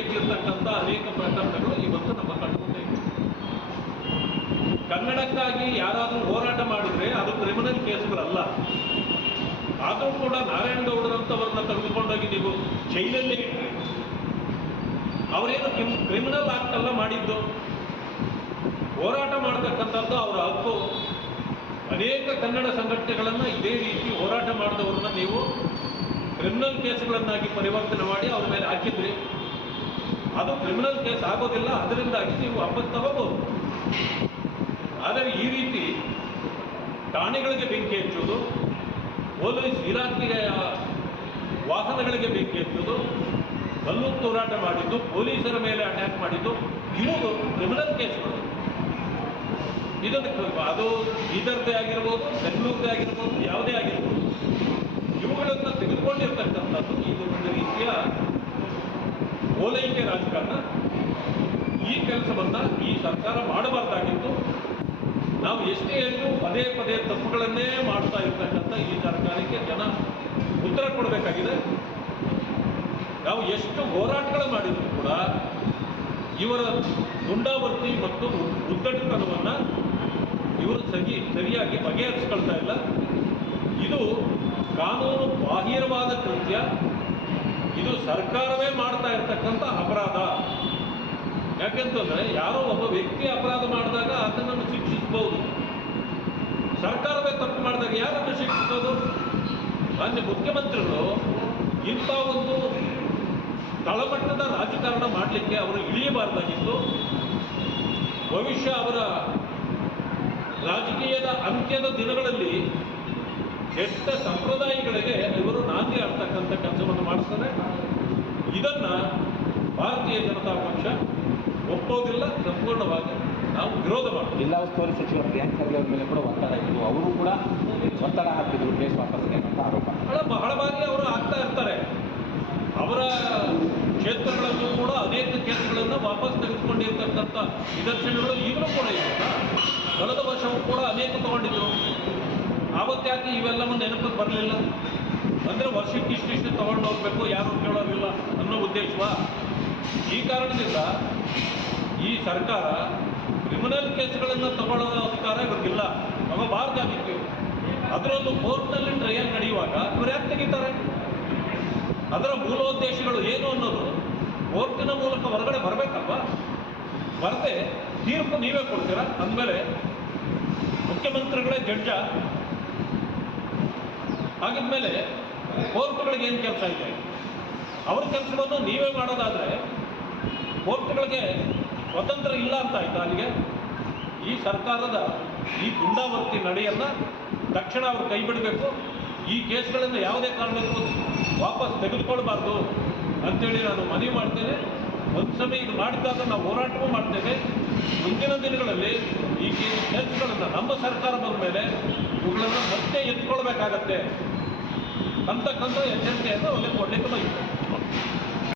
ಇರ್ತಕ್ಕಂಥ ಅನೇಕ ಪ್ರಕರಣಗಳು ಇವತ್ತು ನಮ್ಮ ಕಣ್ಮುಂದೆ ಇದೆ. ಕನ್ನಡಕ್ಕಾಗಿ ಯಾರಾದರೂ ಹೋರಾಟ ಮಾಡಿದ್ರೆ ಅದು ಕ್ರಿಮಿನಲ್ ಕೇಸುಗಳಲ್ಲ. ಆದರೂ ಕೂಡ ನಾರಾಯಣಗೌಡರಂತವರನ್ನ ತೆಗೆದುಕೊಂಡೋಗಿ ನೀವು ಜೈಲಲ್ಲೇ ಇಟ್ಟರೆ ಅವರೇನು ಕ್ರಿಮಿನಲ್ ಆಕ್ಟ್ ಅಲ್ಲ ಮಾಡಿದ್ದು. ಹೋರಾಟ ಮಾಡತಕ್ಕಂಥದ್ದು ಅವರ ಹಕ್ಕು. ಅನೇಕ ಕನ್ನಡ ಸಂಘಟನೆಗಳನ್ನು ಇದೇ ರೀತಿ ಹೋರಾಟ ಮಾಡಿದವ್ರನ್ನ ನೀವು ಕ್ರಿಮಿನಲ್ ಕೇಸುಗಳನ್ನಾಗಿ ಪರಿವರ್ತನೆ ಮಾಡಿ ಅವ್ರ ಮೇಲೆ ಹಾಕಿದ್ರಿ. ಅದು ಕ್ರಿಮಿನಲ್ ಕೇಸ್ ಆಗೋದಿಲ್ಲ, ಅದರಿಂದಾಗಿ ನೀವು ವಾಪಸ್ ತಗೋಬಹುದು. ಆದರೆ ಈ ರೀತಿ ಠಾಣೆಗಳಿಗೆ ಬೆಂಕಿ ಹಚ್ಚೋದು, ಪೊಲೀಸ್ ಇಲಾಖೆಯ ವಾಹನಗಳಿಗೆ ಬೆಂಕಿ ಹಚ್ಚೋದು, ಕಲ್ಲು ತೂರಾಟ ಮಾಡಿದ್ದು, ಪೊಲೀಸರ ಮೇಲೆ ಅಟ್ಯಾಕ್ ಮಾಡಿದ್ದು, ಇವು ಕ್ರಿಮಿನಲ್ ಕೇಸ್ಗಳು. ಇದನ್ನು ಅದು ಬೀದರ್ದೇ ಆಗಿರ್ಬೋದು, ಬೆಂಗಳೂರದೇ ಆಗಿರ್ಬೋದು, ಯಾವುದೇ ಆಗಿರ್ಬೋದು, ಇವುಗಳನ್ನು ತೆಗೆದುಕೊಂಡಿರ್ತಕ್ಕಂಥದ್ದು ಇದು ಒಂದು ರೀತಿಯ ಓಲೈಕೆ ರಾಜಕಾರಣ. ಈ ಕೆಲಸವನ್ನು ಈ ಸರ್ಕಾರ ಮಾಡಬಾರ್ದಾಗಿತ್ತು. ನಾವು ಎಷ್ಟೇ ಹೇಳಿದ್ರು ಪದೇ ಪದೇ ತಪ್ಪುಗಳನ್ನೇ ಮಾಡ್ತಾ ಇರ್ತಕ್ಕಂಥ ಈ ಸರ್ಕಾರಕ್ಕೆ ಜನ ಉತ್ತರ ಕೊಡಬೇಕಾಗಿದೆ. ನಾವು ಎಷ್ಟು ಹೋರಾಟಗಳು ಮಾಡಿದ್ರು ಕೂಡ ಇವರ ದುಂಡಾವರ್ತಿ ಮತ್ತು ಉದ್ದಟತನವನ್ನು ಇವರು ಸರಿಯಾಗಿ ಬಗೆಹರಿಸ್ಕೊಳ್ತಾ ಇಲ್ಲ. ಇದು ಕಾನೂನು ಬಾಹಿರವಾದ ಕೃತ್ಯ. ಇದು ಸರ್ಕಾರವೇ ಮಾಡ್ತಾ ಇರ್ತಕ್ಕಂಥ ಅಪರಾಧ. ಯಾಕೆಂತಂದರೆ ಯಾರೋ ಒಬ್ಬ ವ್ಯಕ್ತಿ ಅಪರಾಧ ಮಾಡಿದಾಗ ಅದನ್ನು ಶಿಕ್ಷಿಸಬಹುದು. ಸರ್ಕಾರವೇ ತಪ್ಪು ಮಾಡಿದಾಗ ಯಾರನ್ನು ಶಿಕ್ಷಿಸೋದು? ಮಾನ್ಯ ಮುಖ್ಯಮಂತ್ರಿಗಳು ಇಂಥ ಒಂದು ತಳಮಟ್ಟದ ರಾಜಕಾರಣ ಮಾಡಲಿಕ್ಕೆ ಅವರು ಇಳಿಯಬಾರ್ದಾಗಿತ್ತು. ಭವಿಷ್ಯ ಅವರ ರಾಜಕೀಯದ ಅಂತ್ಯದ ದಿನಗಳಲ್ಲಿ ಕೆಟ್ಟ ಸಂಪ್ರದಾಯಗಳಿಗೆ ಇವರು ನಾಂದಿ ಆಗ್ತಕ್ಕಂಥ ಕೆಲಸವನ್ನು ಮಾಡ್ತಾರೆ. ಇದನ್ನು ಭಾರತೀಯ ಜನತಾ ಪಕ್ಷ ಒಪ್ಪೋದಿಲ್ಲ. ಸಂಪೂರ್ಣವಾಗಿ ನಾವು ವಿರೋಧ ಮಾಡ್ತೀವಿ. ಜಿಲ್ಲಾ ಉಸ್ತುವಾರಿ ಸಚಿವ ಪ್ರಿಯಾಂಕ್ ಖರ್ಗೆ ಅವರ ಮೇಲೆ ಕೂಡ ಒತ್ತಡ ಇತ್ತು. ಅವರು ಕೂಡ ಒತ್ತಡ ಹಾಕಿದ್ರು ಕೇಸ್ ವಾಪಸ್ಗೆ ಅಂತ ಆರೋಪ. ಬಹಳ ಬಾರಿ ಅವರು ಆಗ್ತಾ ಇರ್ತಾರೆ. ಅವರ ಕ್ಷೇತ್ರಗಳಲ್ಲೂ ಕೂಡ ಅನೇಕ ಕೇಸುಗಳನ್ನು ವಾಪಸ್ ತೆಗೆದುಕೊಂಡಿರ್ತಕ್ಕಂಥ ನಿದರ್ಶನಗಳು ಈಗಲೂ ಕೂಡ ಇದೆ. ಕಳೆದ ವರ್ಷವೂ ಕೂಡ ಅನೇಕ ತಗೊಂಡಿದ್ರು. ಆವತ್ತಾಕೆ ಇವೆಲ್ಲವನ್ನು ನೆನಪಿಗೆ ಬರಲಿಲ್ಲ ಅಂದರೆ ವರ್ಷಕ್ಕೆ ಇಷ್ಟಿಷ್ಟು ತಗೊಂಡು ಹೋಗಬೇಕು, ಯಾರು ಕೇಳೋದಿಲ್ಲ ಅನ್ನೋ ಉದ್ದೇಶವಾ? ಈ ಕಾರಣದಿಂದ ಈ ಸರ್ಕಾರ ಕ್ರಿಮಿನಲ್ ಕೇಸ್ಗಳನ್ನು ತಗೊಳ್ಳೋ ಅಧಿಕಾರ ಇವ್ರಿಗಿಲ್ಲ, ತಗೋಬಾರ್ದಾಗಿತ್ತು. ಅದರಲ್ಲೂ ಕೋರ್ಟ್ನಲ್ಲಿ ಟ್ರಯಲ್ ನಡೆಯುವಾಗ ಇವರು ಯಾಕೆ ತೆಗಿತಾರೆ? ಅದರ ಮೂಲೋದ್ದೇಶಗಳು ಏನು ಅನ್ನೋದು ಕೋರ್ಟಿನ ಮೂಲಕ ಹೊರಗಡೆ ಬರಬೇಕಲ್ವಾ? ಬರದೆ ತೀರ್ಪು ನೀವೇ ಕೊಡ್ತೀರಾ ಅಂದಮೇಲೆ ಮುಖ್ಯಮಂತ್ರಿಗಳೇ ಜಡ್ಜ ಆಗಿದ್ಮೇಲೆ ಕೋರ್ಟ್ಗಳಿಗೆ ಏನು ಕೆಲಸ ಇದೆ? ಅವ್ರ ಕೆಲಸವನ್ನು ನೀವೇ ಮಾಡೋದಾದರೆ ಕೋರ್ಟ್ಗಳಿಗೆ ಸ್ವತಂತ್ರ ಇಲ್ಲ ಅಂತ ಆಯ್ತು. ಅಲ್ಲಿಗೆ ಈ ಸರ್ಕಾರದ ಈ ಗುಂಡಾವರ್ತಿ ನಡೆಯನ್ನು ತಕ್ಷಣ ಅವರು ಕೈ ಬಿಡಬೇಕು. ಈ ಕೇಸ್ಗಳನ್ನು ಯಾವುದೇ ಕಾರಣಕ್ಕೂ ವಾಪಸ್ ತೆಗೆದುಕೊಳ್ಬಾರ್ದು ಅಂಥೇಳಿ ನಾನು ಮನವಿ ಮಾಡ್ತೇನೆ. ಒಂದು ಸಮಯ ಇದು ಮಾಡಿದಾಗ ನಾವು ಹೋರಾಟವೂ ಮಾಡ್ತೇವೆ. ಮುಂದಿನ ದಿನಗಳಲ್ಲಿ ಈ ಕೇಸ್ಗಳನ್ನು ನಮ್ಮ ಸರ್ಕಾರ ಬಂದ ಮೇಲೆ ಇವುಗಳನ್ನು ಮತ್ತೆ ಎತ್ಕೊಳ್ಬೇಕಾಗತ್ತೆ ಅಂತಕ್ಕಂಥ ಎಚ್ಚರಿಕೆಯನ್ನು ಅವರಿಗೆ ಕೊಡಲಿಕ್ಕೆ ಬಯಸ್ತೇನೆ.